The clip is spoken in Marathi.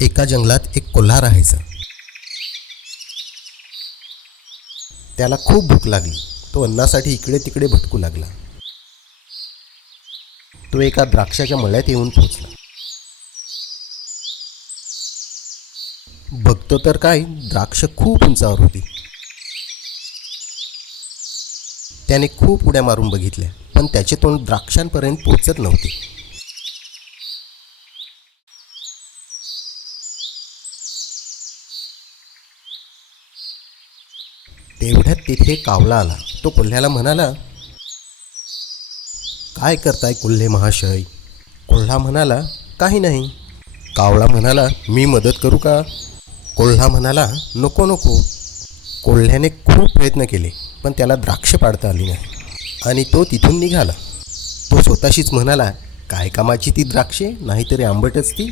एका जंगलात एक कोल्हा राहायचा. त्याला खूप भूक लागली. तो अन्नासाठी इकडे तिकडे भटकू लागला. तो एका द्राक्षाच्या मळ्यात येऊन पोचला. बघतो तर काय, द्राक्ष खूप उंचावर होती. त्याने खूप उड्या मारून बघितल्या, पण त्याचे तोंड द्राक्षांपर्यंत पोचत नव्हते. तेवढ्यात तिथे कावळा आला. तो कोल्ह्याला म्हणाला, काय करताय कोल्हे महाशय? कोल्हा म्हणाला, काही नाही. कावळा म्हणाला, मी मदत करू का? कोल्हा म्हणाला, नको नको. कोल्ह्याने खूप प्रयत्न केले, पण त्याला द्राक्ष पाडता आली नाही आणि तो तिथून निघाला. तो स्वतःशीच म्हणाला, काय कामाची ती द्राक्षे, नाहीतरी आंबटच ती.